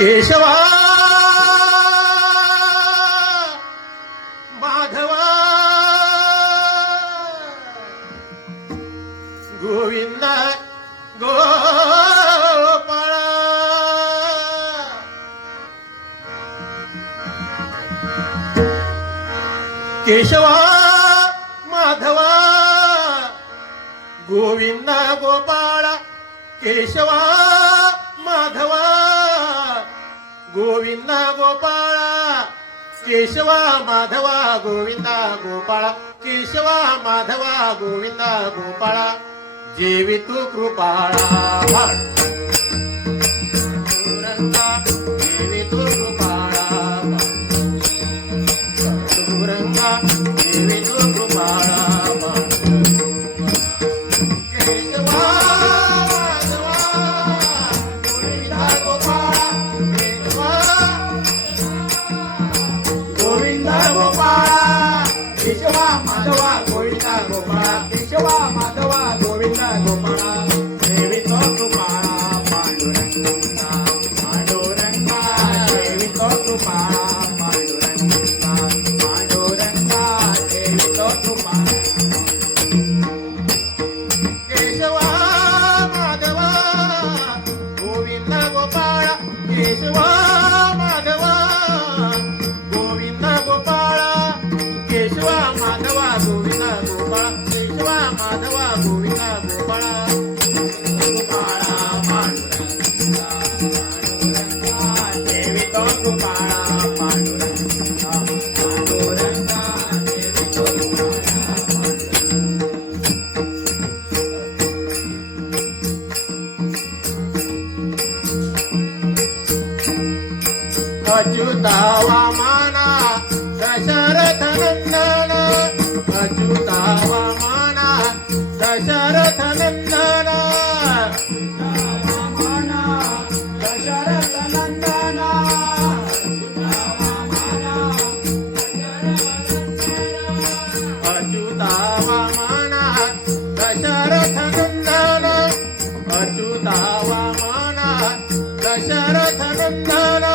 केशवा माधवा गोविंद गोपाळा केशवा माधवा गोविंद गोपाळा केशवा माधवा गोविंद गोपाळा केशवा माधवा गोविंद गोपाळा केशवा माधवा गोविंद गोपाळा जेवी तू कृपाळा जेवी तू कृपाळा पांडुरंगा जेवी तू कृपाळा केशवा माधवा गोविंदा गोपाळा केशवा माधवा गोविंदा गोपाळा देवी तो कृपाळा पांडुरंगा पांडुरंगा देवी तो कृपाळा पांडुरंगा पांडुरंगा देवी तो कृपाळा केशवा माधवा गोविंदा गोपाळा केशवा माधवा गोविंदा गोपाळा केशवा माधवा गोविंदा गोपाळा केशवा माधवा गोविंदा गोपाळा गोपाळा पांडुरंगा पांडुरंगा देवी तो गोपाळा पांडुरंगा पांडुरंगा देवी तो गोपाळा अच्युता वामना दशरथ नंदन अच्युता वामना दशरथ नंदन दशरथ नंदन अच्युता वामना दशरथ नंदन अच्युता वामना दशरथ नंदन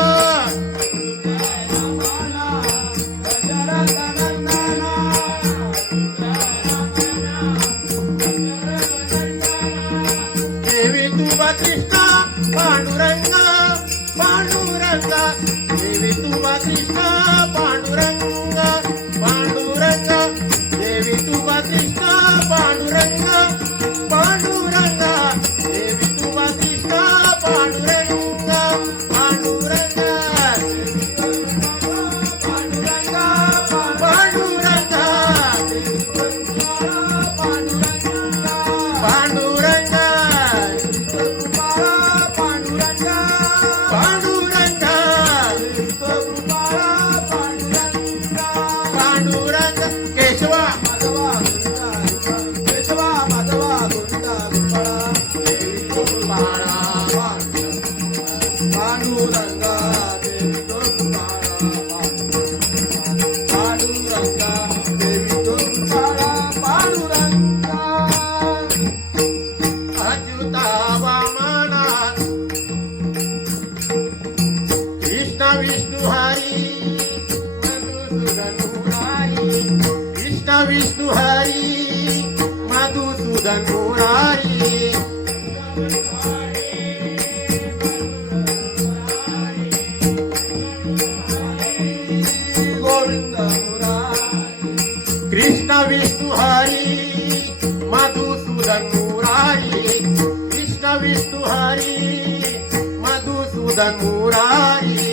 कृष्णा पांडुरंगा पांडुरंगा देवी तुवा कृष्णा पांडुरंगा पांडुरंगा देवी तुवा कृष्णा पांडुरंगा पांडुरंगा देवी तुवा कृष्णा पांडुरंगा पांडुरंगा पांडुरंगा पांडुरंगा पांडुरंगा केशवा माधवा केशवा माधवा गोविंदा गोपाळा देवी तो कृपाळा पांडुरंगा देवी तो कृपाळा पांडुरंगा देवी तो कृपाळा पांडुरंगा अच्युता वामना कृष्ण विष्णु हरी कृष्ण विष्णु हरी मधुसूदन मुरारी गोविंद मुरारी कृष्ण विष्णु हरी मधुसूदन मुरारी कृष्ण विष्णु हरी मधुसूदन मुरारी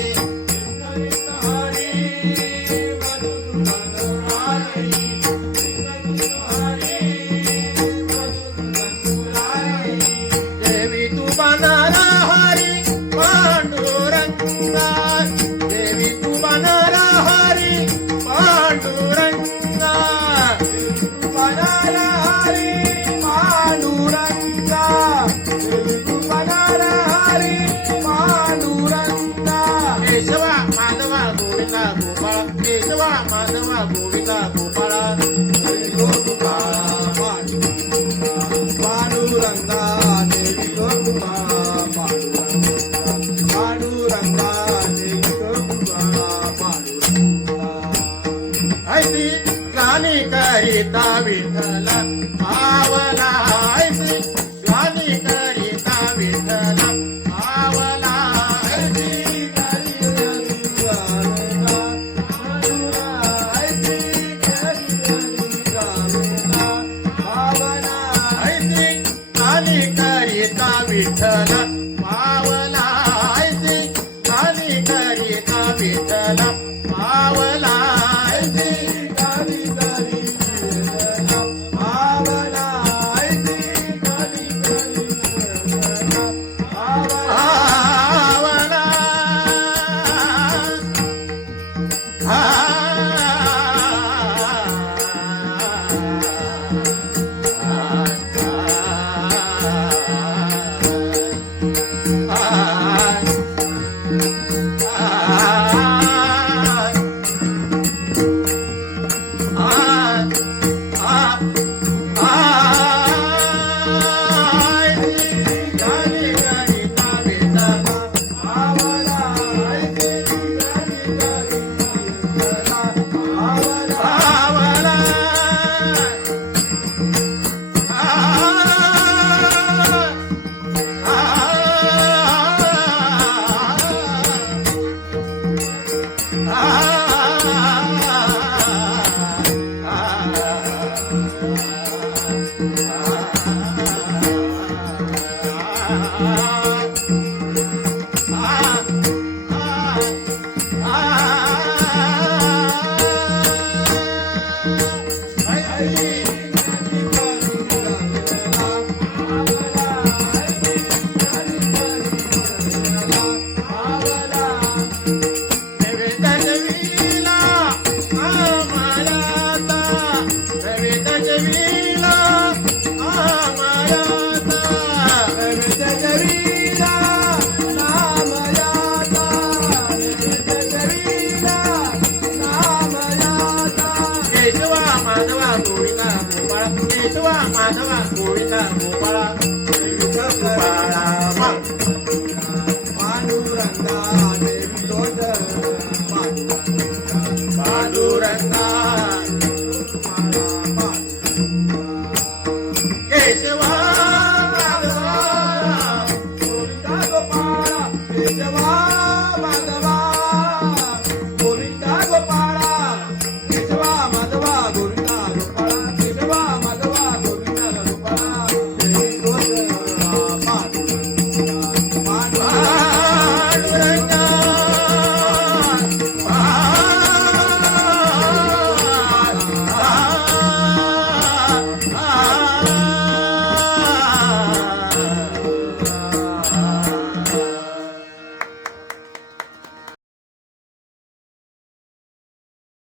विठ्ठल पावलायसी खाली करीता विठ्ठल पावलायसी खाली करीता पावलायसी खाली करीता पावला केशवा माधवा गोविंदा गोपाळा पांडुरंगा देवी लोट पांडुरंगा केशवा माधवा गोविंदा गोपाळा केशवा